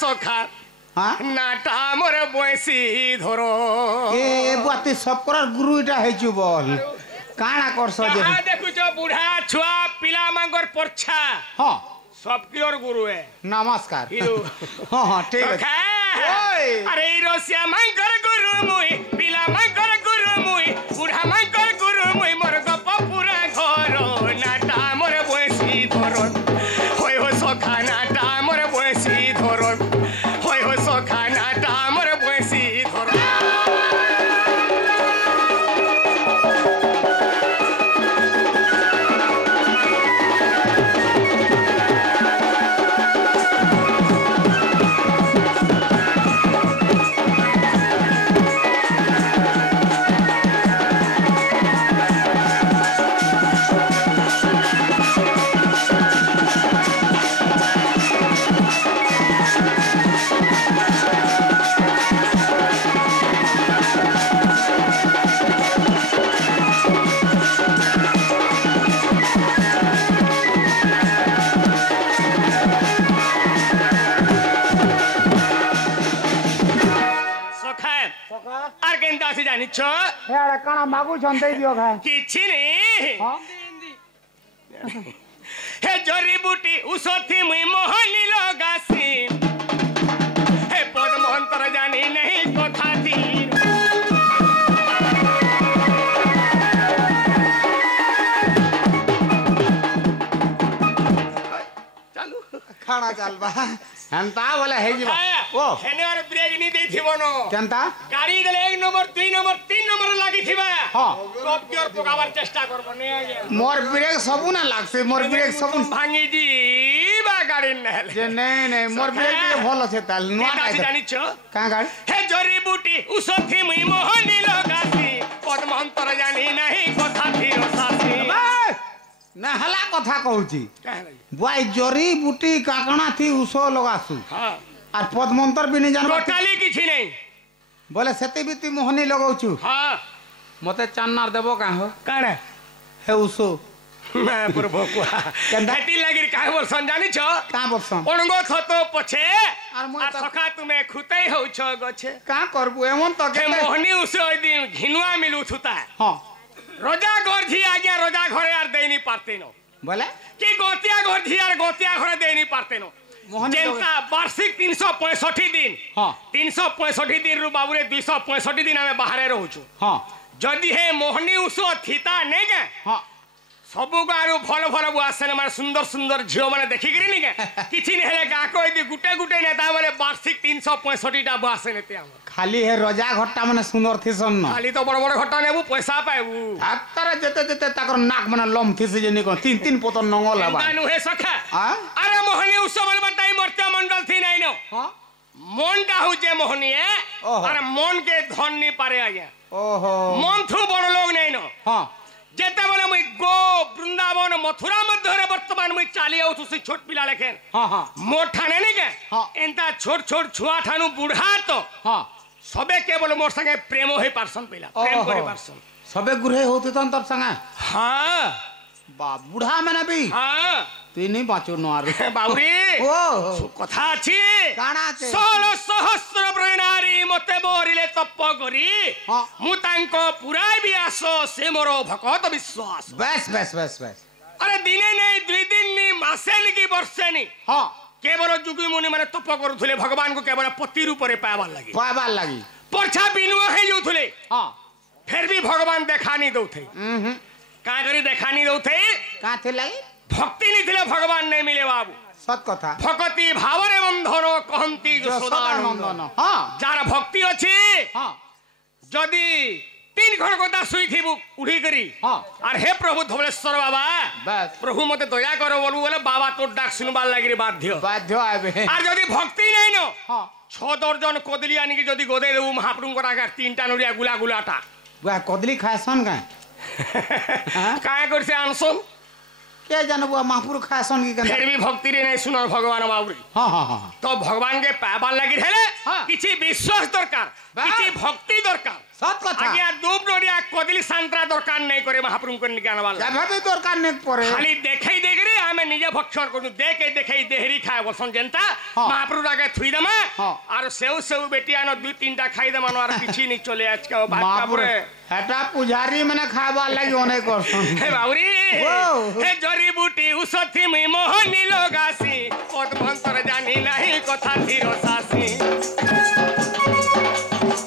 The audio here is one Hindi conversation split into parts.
सखा हाँ नाटा मोर बयसी धरो ए बाती सब कर गुरु इटा है छु बोल काना कर सजे हां देखु जो बूढ़ा छुआ पिला मांगर परछा हां सबकी और गुरु है नमस्कार हिरो हां हां ठीक है ओए अरे रोसिया मांगर गुरु मुई पिला मांगर गुरु मुई बूढ़ा मांगर गुरु मुई मोर गप पूरा घर नाटा मोर बयसी धरो होय हो सखा नाटा मोर बयसी धरो होय हो सखा नाटा मोर बयसी धरो আর কেনতা আছে জানিছ এড়া কানা মাগু ছন্দেই দিও খায় কিছু নেই हां হে জড়িবুটি উষথি মুই মোহনি লগাসি হে পদ্মন্তর জানি নেই কথা ধীর চালু खाना चलबा हंता बोले हे जीवा ओ হেনে আর ব্রেক নি দেইथिबो न केनता গাড়ি গলে 1 নম্বর 2 নম্বর 3 নম্বর লাগি থিবা हां সব কি আর পকাবার চেষ্টা করব নে আগে मोर ब्रेक सबु ना लागसे मोर ब्रेक सबु ভাঙি দি বা গাড়ি নেলে जे नहीं नहीं मोर ब्रेक के भलो छे ताल नुआ কেনতা আছে জানিছ का गाड़ी হে জড়িবুটি উষথি মুই মোহনি লগাসি পদ্মন্তর জানি নাই কথা ধীর সাসি ना हला कथा कहूची কাহে बुआई जरी बुटी काकणा थी उसो लगासु हां और पद्मंतर भी नहीं जानबा टोटाली किछि नहीं बोले सेते बीती मोहनी लगाउछु हां मते चान्नार देबो का हो काणे हे उसो मैं प्रभु को केनता हेती लागिर काहे बोल सन जानि छ का बोलसन ओणगो थतो पछे आर मु आ सखा तुमे खुतै हो छ गछे का करबु एमन तो के के मोहनी उसे ओइ दिन घिनुआ मिलु थुता हां रोजा घर झी आज्ञा रोजा घरे यार देनी पारते नो बोले कि गोतिया घर झी यार गोतिया घरे देनी पारते नो मोहनी जेंता वार्षिक 365 दिन हां 365 दिन रु बाबूरे 265 दिन हमें बाहर रहउछु हां जदि हे मोहनी उसो थिता नै गे हां सबु गारू भल भल बुआसन माने सुंदर सुंदर झियो माने देखि करी नि गे किछि नै हेले गा कोइ दि गुटे गुटे नेता बोले वार्षिक 365 टा बुआसन नेते हम खाली हे रोजा घट्टा माने सुंदर थिसन न खाली तो बड़ बड़ घटा नेबू पैसा पाएबू आतर जेते जेते ताकर नाक माने लम थिसे जेनी को तीन तीन पतन नंगल आबा दानु हे सखा हां अरे मोहनी उसो बोल बताई मर्त्य मंडल थी नै नो हां मन का हो जे मोहनी है ओहो। अरे मन के धन नहीं पारे आज्ञा ओहो मन थू बड़ लोग नै नो हां जेते बोले मुई गो वृंदावन मथुरा मध्य रे वर्तमान मुई चाली आउछु से छोट पिला लेखेन हां हां मोठा नै नि के हाँ। एंता छोट छोट छुआ ठानु बुढ़ा तो हां सबे केवल मोर संगे प्रेम होई पारसन पिला प्रेम ओहो। करे पारसन सबे गुरे होते तन तब संगा हां बा बुढ़ा माने भी हां তুই নি বাঁচো নোয়ার बाबूरी ও কথা আছে কানা আছে 16 সহস্র ব্রণারী মতে বরিলে তপ করি হ্যাঁ। মু তাঙ্ক পুরাইবি আস সে মোর ভকত বিশ্বাস বেশ বেশ বেশ বেশ আরে দিনে নেই দুই দিন নি মাসে নি কি বর্ষে নি হ্যাঁ কেবল যুগী মুনি মানে তপ করুলে ভগবান को কেবল পতি রূপরে পাইবার লাগি পাইবার লাগি পরছা বিনুয়া হই যাউথলে হ্যাঁ फिर भी भगवान देखा नहीं दौथे का करी देखा नहीं दौथे का थे लगी भक्ति नहीं थिले भगवान नहीं मिले बाबू सत कथा भक्ति भावरे बंधन कहंती सदानंदन हां जार भक्ति अछि हां जदि 3 घर गोदा सुई थिबु उठी करी हां और हे प्रभु धवलेश्वर बाबा बस प्रभु मते दया करो बोलू बोले बाबा तो डाक सुनबार लागि बाध्य बाध्य आबे और जदि भक्ति नहीं न हां 6 दर्जन कोदली आनी की जदि गोदे देबु महाप्रभु को आगे 3टा नरिया गुला गुलाटा बा कदली खासन का काय करसे आनसन के जानबो महापुर खासन की फिर भी भक्ति रे नहीं सुनो भगवान बाबू हां हां हां तो भगवान के पाबार लागि हेले हाँ। किछि विश्वास दरकार बा। किछि भक्ति दरकार सत कथा आज्ञा दूब नडिया कदली सांतरा दरकार नहीं करे महाप्रभु को निकाल वाला जब भी दरकार नहीं पड़े खाली देखे देगरी हमें निजे भक्षण करू देखे देखे देहरी खाए बसन जनता महाप्रभु आगे थुई दमा और सेव सेव बेटिया न दुई तीनटा खाई दमा और किछि नहीं चले आज का बात का हेटा पुजारी मने खावा लागि ओने करसन हे बाउरी हे जड़ी बूटी उसथि मि मोहनी लगासी पद्मंतर जानी नहीं कथा धीरो सासी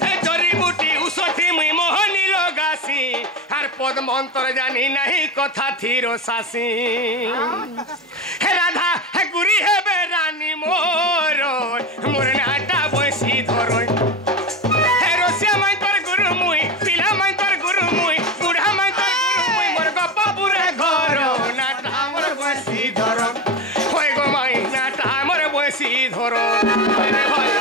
हे जड़ी बूटी उसथि मि मोहनी लगासी हर पद्मंतर जानी नहीं कथा धीरो सासी हे राधा हे गुरी हे बेरानी मोर मोर नाटा बसी धरो हे रोसिया माई कर गुरु मुई पिला माई कर गुरु मुई बुढ़ा माई कर गुरु मुई मोर गप्पा पुरे घर नाटा मोर बसी धरो होय गो माई नाटा मोर बसी धरो रे भाई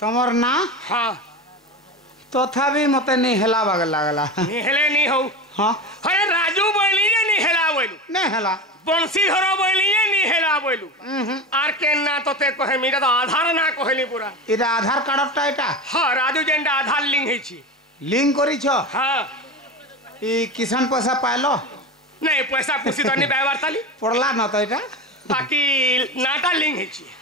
तमर ना हां तथापि मते नहीं हेला बाग लागला नहीं हेले नहीं हो हां अरे राजू बोली जे नहीं हेला बोलू नहीं हेला बंसी धरो बोली जे नहीं हेला बोलू आर के ना तोते कहे मीरा तो आधार ना कहली पूरा इरा आधार कार्डटा एटा हां राजू जेंडा आधार लिंक है छी लिंक करी छ हां ई किसान पैसा पाइलो नहीं पैसा पुसी तो नहीं व्यवहार ताली पड़ला न तो एटा बाकी नाटा लिंक है छी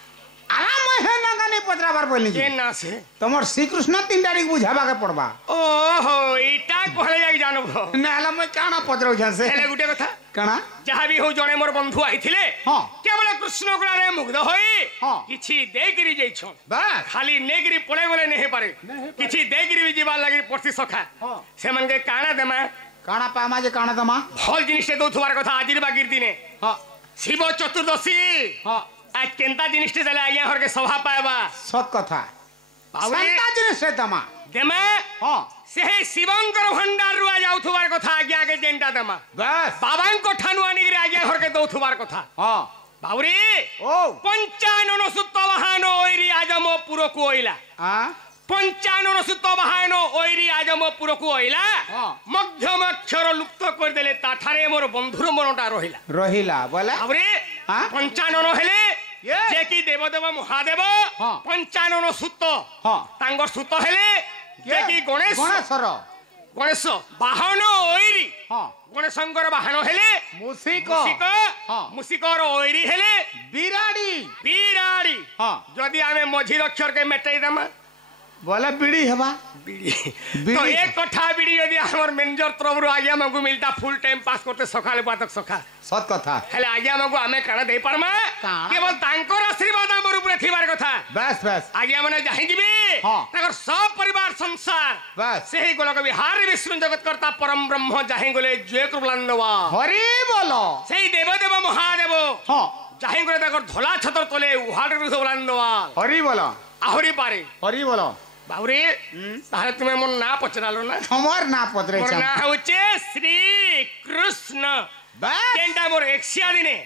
आराम है ना गानी पत्रा बार बोलनी के ना से तमर श्री कृष्ण तीन तारीख बुझाबा के पड़बा ओहो इटा कहले जाई जानबो नाला मैं काना पत्रो छसे हेले गुटे कथा काना जहा भी हो जणे मोर बंधु आइथिले हां केवल कृष्ण गुणारे मुग्ध होई हां किछि देगिरी जई छ बस खाली नेगिरी पड़े बोले नहीं पारे किछि देगिरी भी जीवा लागि पड़सी सखा हां से मन के काना देमा काना पामा जे काना दमा भल जिनिस दउथवार कथा आजिर बागिर दिने हां शिव चतुर्दशी हां आज केंता जिनिस देले आज्ञा हर के सभा पाएबा सत कथा बाबूरे संता जिनिस से दमा देमा हां से शिवंकर भंडार रुआ जाउथवार कथा आज्ञा के जेंटा देमा बस बाबान को ठानुआनी रे आज्ञा हर के दउथवार कथा हां बाबूरे ओ 55 सुत्तवाहानो ओइरी आजमो पुरो कोइला हां 55 सुत्तवाहानो ओइरी आजमो पुरो कोइला हां मध्यम अक्षर लुप्त कर देले ताठारे मोर बंधुर मनटा रहिला रहिला बोला बाबूरे हां 55 हेले ये जे की देवदेव महादेव हां 55 सुत हां तांगर सुत हेले जे की गणेश गणेशर गणेश बाहन ओइरी हां गणेशंकर बाहन हेले मुसिक मुसिक हां मुसिकर ओइरी हेले बिराड़ी बिराड़ी हां जदी आमे मझिर अक्षर के मेटाई दमा बोला बीड़ी हेबा बीड़ी तो एक कथा बीड़ी यदि हमर मैनेजर तरफ रु आज्ञा मगु मिलता फुल टाइम पास करते सकाले बातक सखा सत कथा हेले आज्ञा मगु आमे काना दे परमा काना? केवल तांकर आशीर्वाद हमर ऊपर थिबार कथा बस बस आज्ञा माने जाहि दिबे हां ताकर सब परिवार संसार बस सेही गोलक विहार विष्णु जगत करता परम ब्रह्म जाहि गोले जय कृबलंदवा हरि बोलो सेही देवदेव महादेव हां जाहि गोले ताकर धोला छतर तले उहाड़ कृबलंदवा हरि बोलो आहुरी पारे हरि बोलो बाबूरे तारे तुम्हें मोर ना पचरालो ना हमर ना पत्रे मोर छम ना होचे श्री कृष्ण बस केंटा मोर 100 दिने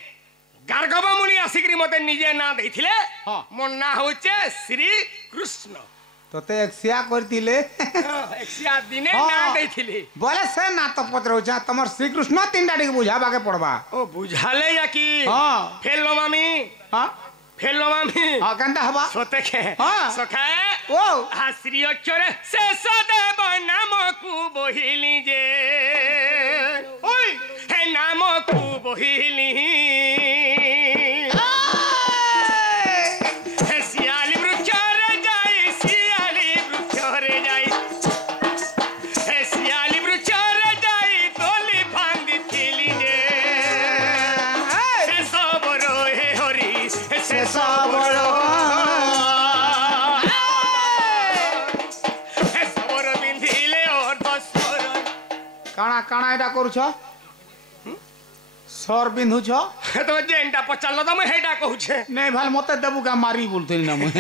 गार्गव मुनि आसिकरी मते निजे ना देथिले हां मोर ना होचे श्री कृष्ण तोते एक सिया करतिले 100 दिने ना देथिले बोले से ना तो पत्रो छ तमर श्री कृष्ण तीन तारीख बुझाबा के पड़बा ओ बुझाले या की हां फेलो मामी हां फेलो मामी हां कंदा हबा सोते के हां सखा ओ श्री अक्षर से सदेव नाम को बहिली जे ओय हे नाम को बहिली हे सियाली वृक्ष रे जाई सियाली वृक्ष रे जाई हे सियाली वृक्ष रे जाई तोली फांदी थिली जे से सब रोहे हरि से सब काना काना एटा करू छ सर बिंधु छ तो जेनटा पचारल तो मैं हेटा कहूछे नहीं भाल मते देबु का मारी बोलते ना मैं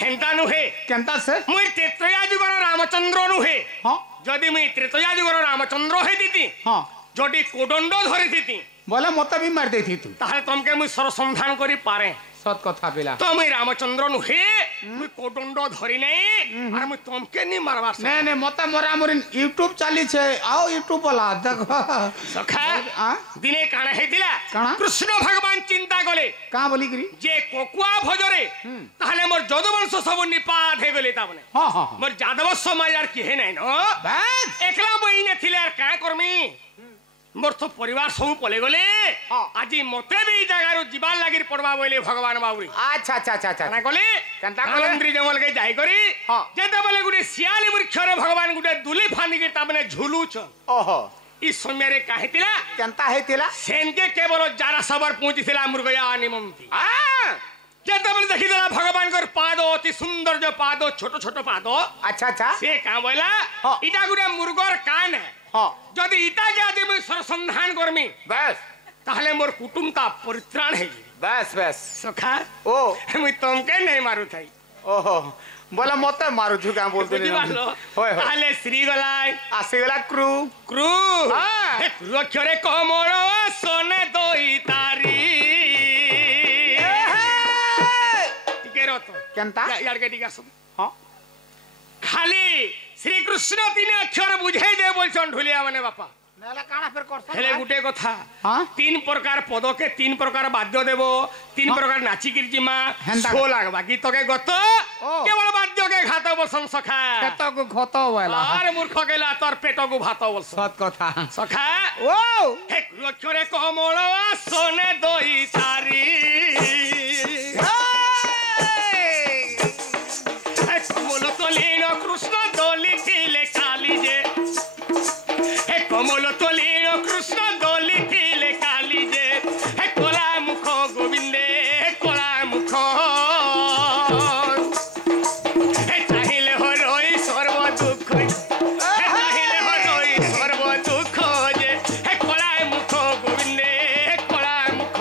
हेंटा नुहे केनता से मुई त्रेतया जुगर रामचंद्र नुहे हां जदि मुई त्रेतया जुगर रामचंद्र हे दीती हां जदि कोदंड धरि थीती बोले मते भी मार देथि तू ताहे तुमके मुई सरसंधान करी पारे सत कथा पिला तो मुई रामचंद्र नुहे मुई कोदंड धरि नहीं और मुई तुमके नहीं मारवा नहीं नहीं मते मोरा मोरी यूट्यूब चाली छे आओ यूट्यूब वाला देखो सखा हां दिने काना हेतिला काना? कृष्ण भगवान चिंता कले का बोली करी जे कोकुआ भजरे ताहले मोर जदुवंश सब निपात हे गले ताबने हां हां मोर जादव समाज की हे नै न बस एकला बई ने थिले का करमी मोर तो परिवार सब पले गले आज मते भी जगार जीवान लागिर पड़वा बोले भगवान बाबू अच्छा अच्छा अच्छा अच्छा ना गले केनता गले? कालंद्री जंगल के जाई करी हाँ। जेते बोले गुडे सियाली वृक्ष रे भगवान गुडे दुली फानी के ताबने झुलू छ ओहो इस समय रे काहेतिला केनता हेतिला सेनके केवल जारा सबर पहुंचीला मुर्गया निमंती हां जेते बोले देखि देला भगवान कर पादो अति सुंदर जो पादो छोटो छोटो पादो अच्छा अच्छा से का बोला हाँ। इटा गुडे मुर्गर कान है हां যদি ইটা যাদি মই সরসন্ধান করমি बस তাহলে মোর কুটুমটা পরিত্রাণ হই बस बस সখা ओ মই তোমকে নেই মারু থাই ओहो बोला मते मारू छु का बोलते বুঝি পারলো होय होय তাহলে শ্রী গলাই आसीगला क्रू ক্রু হ্যাঁ। রক্ষরে কমল সোনে দই তারি টিকে রত केनता ইয়ার কে টিকা সব हां খালি শ্রীকৃষ্ণ তিন অক্ষর বুঝাই দে বলছন ঢুলিয়া মানে বাপা नेला काना फिर करसा हेले गुटे कथा हाँ? तीन प्रकार पद के तीन प्रकार वाद्य देव तीन प्रकार नाची कीर्तिमा हेंता शो लागबा गीत के गत ओ। केवल वाद्य के घात बसन सखा खेत को खत वाला अरे मूर्ख गेला तोर पेट को भात बस सत कथा सखा ओ हे अक्षरे कमल सोने दई तारी हे कमल तलीन कृष्ण दली थिले काली जे हे कमल तलीन कृष्ण दली थिले काली जे हे कोला मुख गोविंदे हे कोला मुख हे चाहिले हरई सर्व दुख हे चाहिले हरई सर्व दुख जे हे कोला मुख गोविंदे हे कोला मुख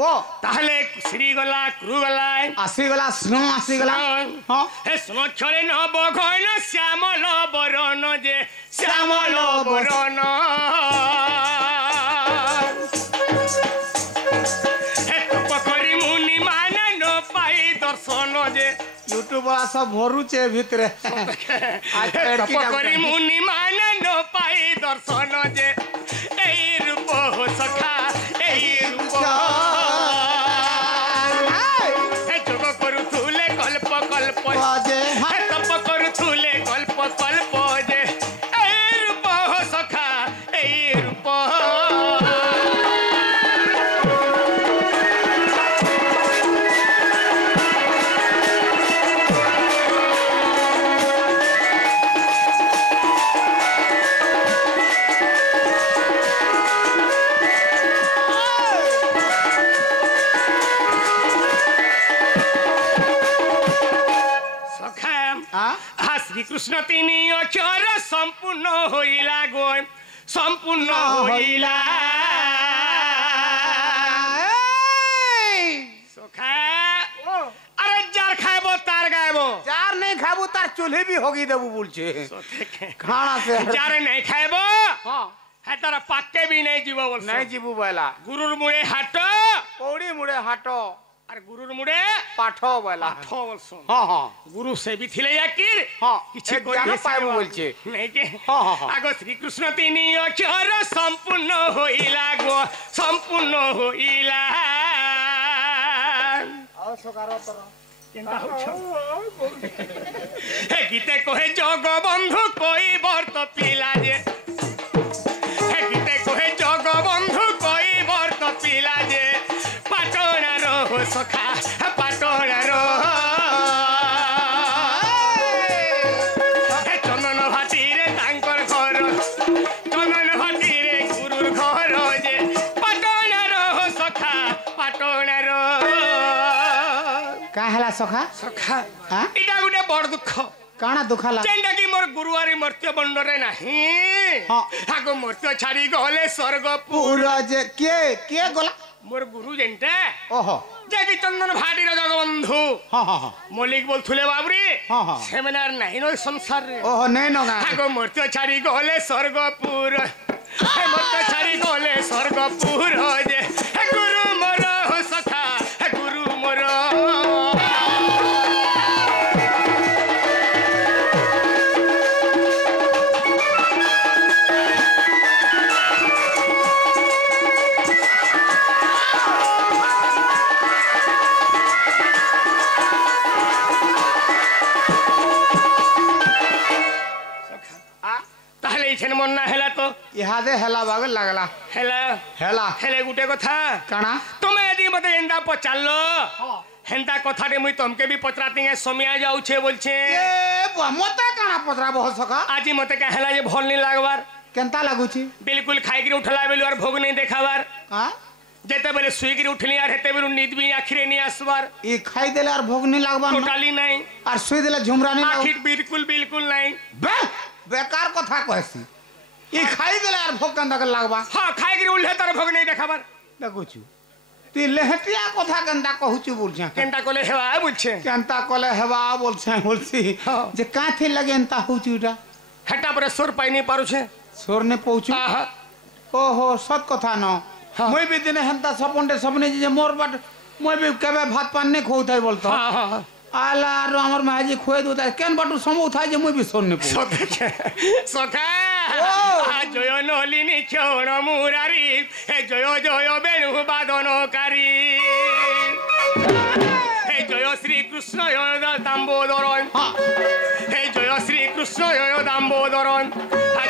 ओ তাহলে শ্রী গলা ক্রু গলায় आसीगला स्नो आसीगला हां হে সুনক্ষরে নব ঘন শ্যামল বরণ যে শ্যামল বরণ হে তপ করি মুনি মানে ন পাই দর্শন যে यूट्यूब वाला सब भरुचे भितरे হে তপ করি মুনি মানে ন পাই দর্শন যে এই রূপ হো সখা এই রূপ হে যোগ করুথুলে কল্প কল্প बाजे হে তপ করুথুলে কল্প কল্প যে এই রূপ হো সখা এই রূপ সখা हां শ্রীকৃষ্ণ তিনি অক্ষর সম্পূর্ণ হইলা গো সম্পূর্ণ হইলা সখা আরে যার খাইব তার গাইব चार नहीं खाबू तार चूल्हे भी होगी देबू बोलछे खाना से যারে নাই খাইব हां হ্যাঁ তারা পাক্কে বি নাই জীব বলছ नहीं जीबू बेला গুরুর মুড়ে হাট पौड़ी मुड़े हाटो আর গুরুর মুড়ে पाठो बेला ঠ বলছ हां हां গুরু সে বি থিলে যাকির हां কিছু एक जानो पाइबू बोलछे নাই কে हाँ, हाँ, हाँ। আগ শ্রীকৃষ্ণ তিনি অক্ষর সম্পূর্ণ হইলা গো সম্পূর্ণ হইলা आओ सकारो तर কেনটা হচ্ছ হে গীতে কহে জগবন্ধু কই বর্ত পিলা যে হে গীতে কহে জগবন্ধু কই বর্ত পিলা যে পাটনার সখা পাটনার का हला सखा सखा हां इटा गुटे बड़ दुख काना दुखाला जेंटा कि मोर गुरुवारी मर्त्य बंडरे नाही हां हागो मर्त्य छाड़ी गले स्वर्गपुर पूरा जे के गला मोर गुरु जेंटा ओहो जे कि चंदन भाटी रो जगबंधु हां हां हां मलिक बोलथुले बाबरी हां हां सेमिनार नाही नो संसार रे ओहो नहीं नगा हागो मर्त्य छाड़ी गले स्वर्गपुर हे मर्त्य छाड़ी गले स्वर्गपुर जे हे गुरु मोर हो सखा हे गुरु मोर छन मन ना हेला तो इहादे हला बाग लागला हेला हेले गुटे कथा काना तुमे यदि मते एंदा पचालो हेंता कथा रे मुई तुमके भी पचराती है समिया जाऊ छे बोल छे ए मते काना पचरा बहुत सखा आजी मते का हेला जे भल नहीं लागबार केनता लागू छी बिल्कुल खाई के उठला बेलु और भोग नहीं देखाबार हां जेते बेले सुई के उठली और हेते बेलु नींद भी आखिरे नहीं आसबार ई खाई देले और भोग नहीं लागबा टोटली नहीं और सुई देले झुमरा नहीं आखिर बिल्कुल बिल्कुल नहीं बेकार कथा कहसी ई खाई देले और भोग केनता के लागबा हां खाई के उठले तर भोग नहीं देखाबार देखू छु ती लेहटिया कथा केनता कहू छु बोलछे केनता कोले हेवा बुझछे केनता कोले हेवा बोलछी जे काथे लगे एनता होचुटा हटा पर सुर पाई नहीं पारु छे सोर ने पहुंचू ओहो सत कथा न মই भी दिन हंता सपनटे सपने जे मोर बट মই भी केबे भात पान ने खोउथाय बोलतो हां आला रो हमर माजी खोय दोता केन बटू समू थाय जे মই भी सोन ने सखा आ जय नलिनी क्षण मुरारी हे जय जय बेणु बादनकारी हे जय श्री कृष्ण दामोदर हे जय श्री कृष्ण दामोदर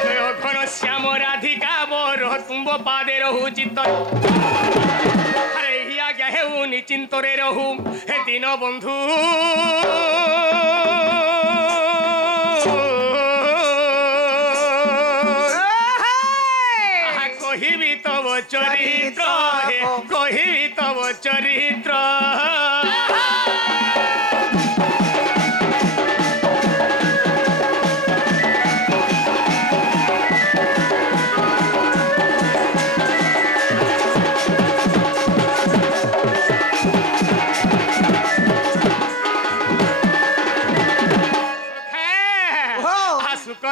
जय घन श्याम राधिका बर तुम्ब पादे रहु चित्त अरे हिया क्या हेउ निचिंतरे रहु हे दीन बंधु कहिबी तब चरित्र कहिबी तब चरित्र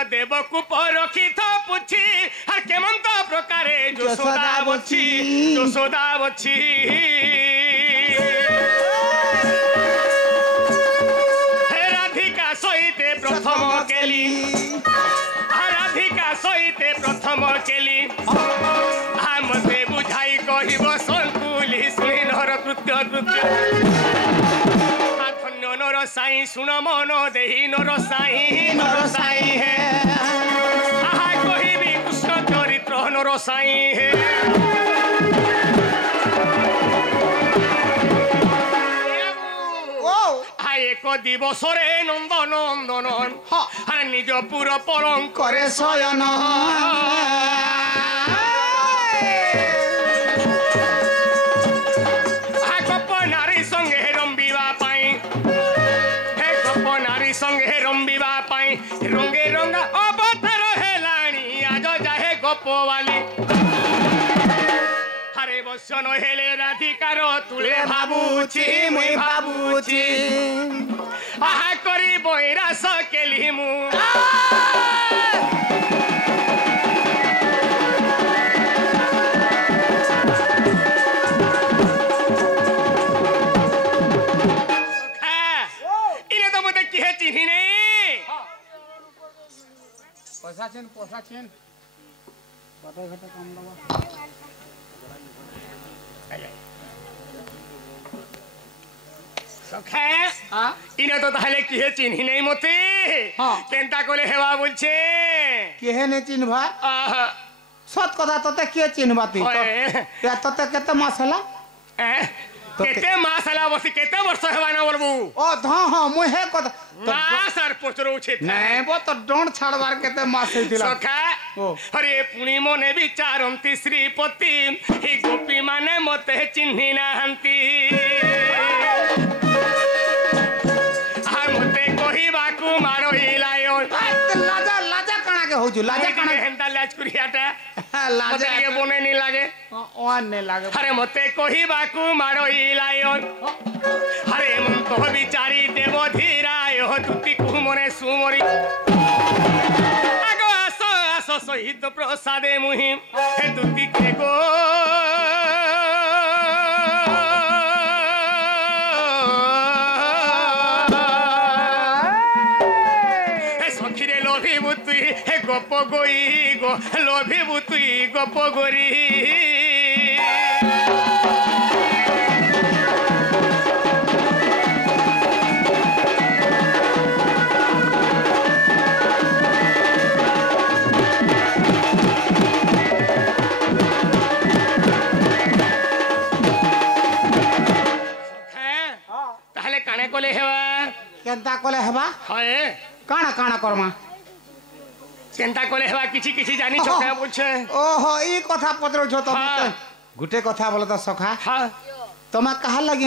देव को परखित पुछि हर केमंत प्रकारे जोसोदा बछि हे राधिका सहिते प्रथम केली राधिका सहिते प्रथम केली मते बुझाई कहिब संकुली सुनि नर कृत्य धन्य नर साई सुन मन देही नर साई है आहा कहिबी कृष्ण चरित्र नर साई है एक दिवस रे नंदन निज पुर परंक करे शयन नारी संगे रंबिवा पाई नारी संगे रंबिवा पाई रंगे रंगा अवतार हेलाणी आज जाहे गोपवाली हरे बसन हेले राधिकार तुले भाबुची मुई भाबुची आहा करी बैरास केली मु पैसा चेन बटे घटे कम लगा सखा इने तो ताहले किहे चिन्हि नहीं मते केनता कोले हेवा बोलछे केहे ने चिन्हबा सत कथा तते के चिन्हबाती या तते केते मसाला केते मसाला बसी केते वर्ष हेवा ना बोलबू ओ हां मुई हे कथा ना सर पचरो छे नहीं वो तो डोंट छाड़बार केते मास हेतिला सखा अरे पुणी मने विचारंती श्रीपति ही गोपी माने मते चिन्हि नाहंती कहूछु लाजे मुई काना दिने हेंता लाज कुरियाटा लाजे मते ये बने नहीं लागे ओन ने लागे अरे मते कही बाकू मारो इलायन अरे मन तो बिचारी देव धीराय हो तुति कु मने सुमरी आगो आसो आसो सहित प्रसादे मुहि हे तुति के गो हे सखीरे लोभी बुतुई हे गप गोई गो लोभी बुतुई गप गोरी ताहले काने कोले हेवा केनता कोले हेबा हाय काना काना करमा केनता कोले हेवा किछि किछि जानि छ का बुझे ओहो ई कथा पत्र छ तो हाँ। गुटे कथा बोले तो सखा हां तमा कहा लगे